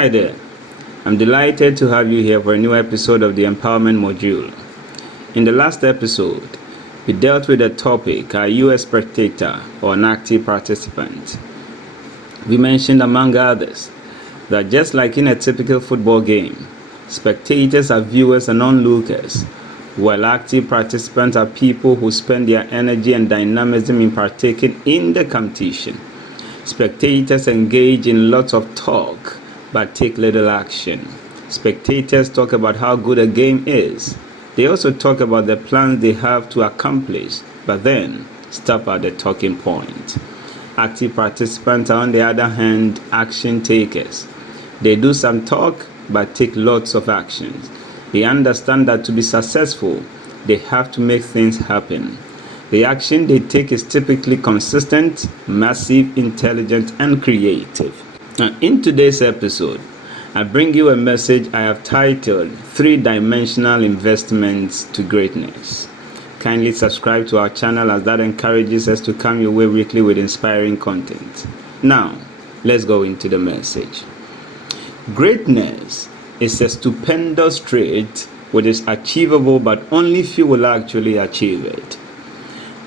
Hi there. I'm delighted to have you here for a new episode of the Empowerment Module. In the last episode, we dealt with the topic, are you a spectator or an active participant? We mentioned, among others, that just like in a typical football game, spectators are viewers and onlookers, while active participants are people who spend their energy and dynamism in partaking in the competition. Spectators engage in lots of talk, but take little action. Spectators talk about how good a game is. They also talk about the plans they have to accomplish, but then stop at the talking point. Active participants are, on the other hand, action takers. They do some talk, but take lots of actions. They understand that to be successful, they have to make things happen. The action they take is typically consistent, massive, intelligent, and creative. Now, in today's episode, I bring you a message I have titled 3-Dimensional Investments to Greatness. Kindly subscribe to our channel, as that encourages us to come your way weekly with inspiring content. Now, let's go into the message. Greatness is a stupendous trait which is achievable, but only few will actually achieve it.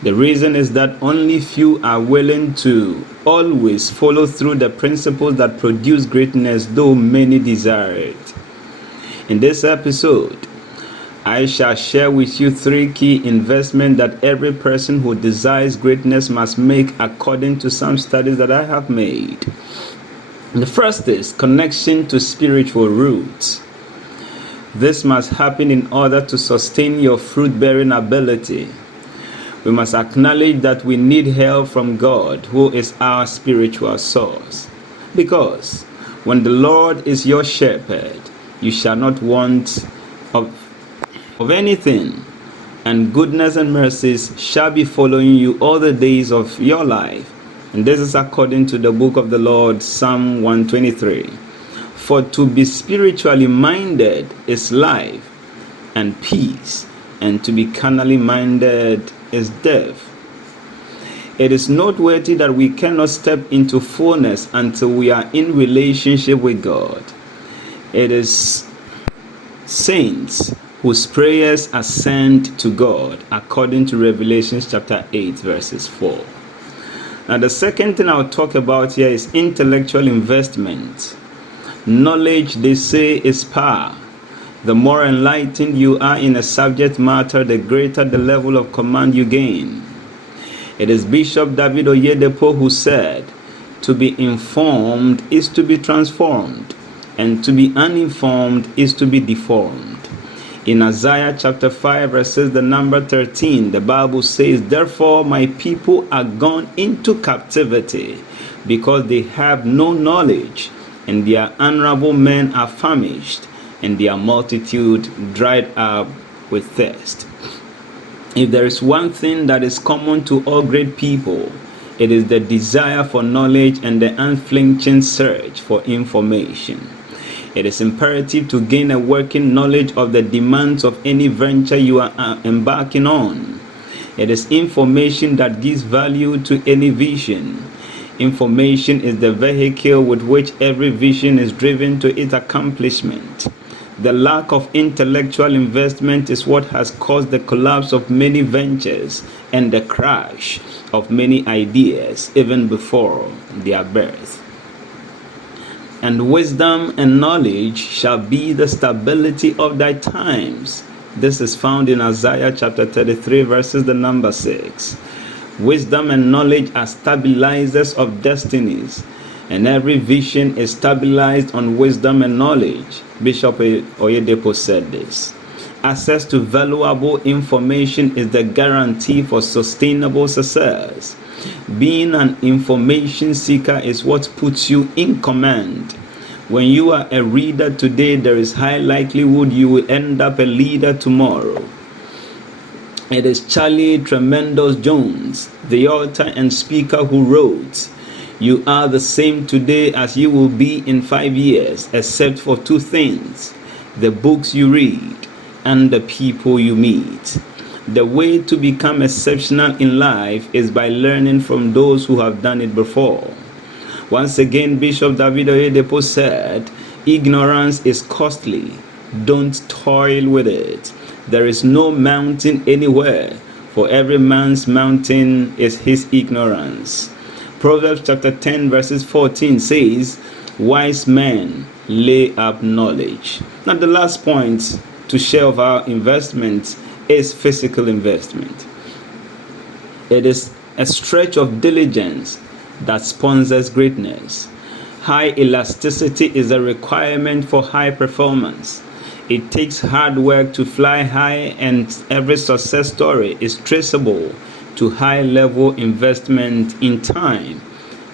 The reason is that only few are willing to always follow through the principles that produce greatness, though many desire it. In this episode, I shall share with you 3 key investments that every person who desires greatness must make according to some studies that I have made. The first is connection to spiritual roots. This must happen in order to sustain your fruit-bearing ability. We must acknowledge that we need help from God, who is our spiritual source. Because when the Lord is your shepherd, you shall not want of anything, and goodness and mercies shall be following you all the days of your life. And this is according to the book of the Lord, Psalm 123. For to be spiritually minded is life and peace, and to be carnally minded is death. It is noteworthy that we cannot step into fullness until we are in relationship with God. It is saints whose prayers ascend to God, according to Revelation chapter 8, verses 4. Now, the second thing I'll talk about here is intellectual investment. Knowledge, they say, is power. The more enlightened you are in a subject matter, the greater the level of command you gain. It is Bishop David Oyedepo who said, to be informed is to be transformed, and to be uninformed is to be deformed. In Isaiah chapter 5, verses the number 13, the Bible says, therefore my people are gone into captivity, because they have no knowledge, and their honorable men are famished, and their multitude dried up with thirst. If there is one thing that is common to all great people, it is the desire for knowledge and the unflinching search for information. It is imperative to gain a working knowledge of the demands of any venture you are embarking on. It is information that gives value to any vision. Information is the vehicle with which every vision is driven to its accomplishment. The lack of intellectual investment is what has caused the collapse of many ventures and the crash of many ideas even before their birth. And wisdom and knowledge shall be the stability of thy times. This is found in Isaiah chapter 33, verses the number 6. Wisdom and knowledge are stabilizers of destinies, and every vision is stabilized on wisdom and knowledge. Bishop Oyedepo said this. Access to valuable information is the guarantee for sustainable success. Being an information seeker is what puts you in command. When you are a reader today, there is high likelihood you will end up a leader tomorrow. It is Charlie Tremendous Jones, the author and speaker, who wrote, you are the same today as you will be in 5 years, except for 2 things: the books you read and the people you meet. The way to become exceptional in life is by learning from those who have done it before. Once again, Bishop David Oyedepo said, Ignorance is costly. Don't toil with it. There is no mountain anywhere, for every man's mountain is his ignorance. Proverbs chapter 10 verses 14 says, wise men lay up knowledge. Now the last point to share of our investment is physical investment. It is a stretch of diligence that sponsors greatness. High elasticity is a requirement for high performance. It takes hard work to fly high, and every success story is traceable to high-level investment in time,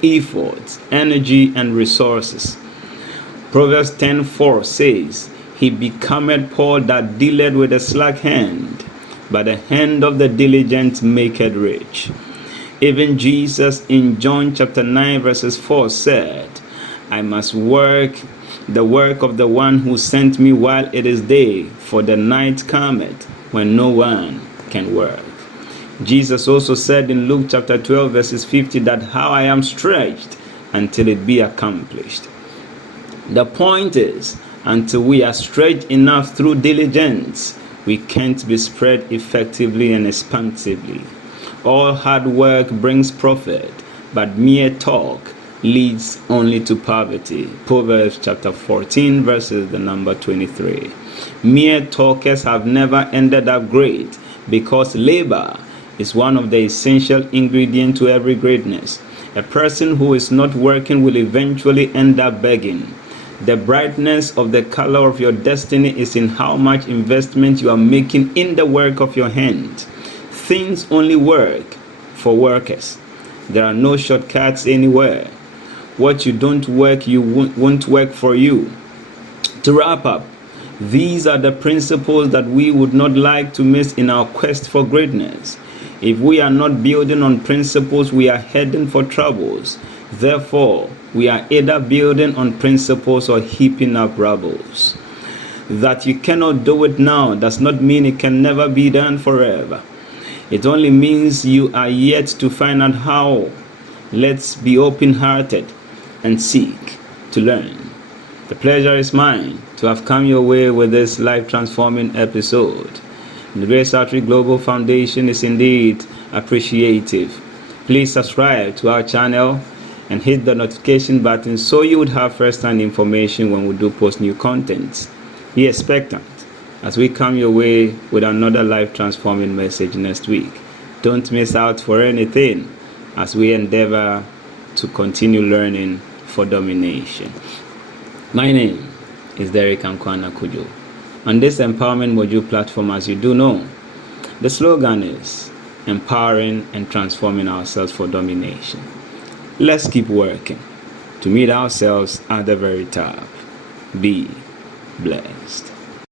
effort, energy, and resources. Proverbs 10:4 says, he becometh poor that dealeth with a slack hand, but the hand of the diligent maketh rich. Even Jesus in John chapter 9 verses 4 said, I must work the work of the one who sent me while it is day, for the night cometh when no one can work. Jesus also said in Luke chapter 12 verses 50 that how I am stretched until it be accomplished. The point is, until we are stretched enough through diligence, we can't be spread effectively and expansively. All hard work brings profit, but mere talk leads only to poverty. Proverbs chapter 14 verses the number 23. Mere talkers have never ended up great, because labor is one of the essential ingredients to every greatness. A person who is not working will eventually end up begging. The brightness of the color of your destiny is in how much investment you are making in the work of your hand. Things only work for workers. There are no shortcuts anywhere. What you don't work, you won't work for you. To wrap up, these are the principles that we would not like to miss in our quest for greatness. If we are not building on principles, we are heading for troubles. Therefore, we are either building on principles or heaping up rubbles. That you cannot do it now does not mean it can never be done forever. It only means you are yet to find out how. Let's be open-hearted and seek to learn. The pleasure is mine to have come your way with this life-transforming episode. The Grace Outreach Global Foundation is indeed appreciative. Please subscribe to our channel and hit the notification button so you would have first-hand information when we do post new content. Be expectant as we come your way with another life-transforming message next week. Don't miss out for anything as we endeavor to continue learning for domination. My name is Derek Ankwana-Kujo. On this empowerment module platform, as you do know, the slogan is empowering and transforming ourselves for domination. Let's keep working to meet ourselves at the very top. Be blessed.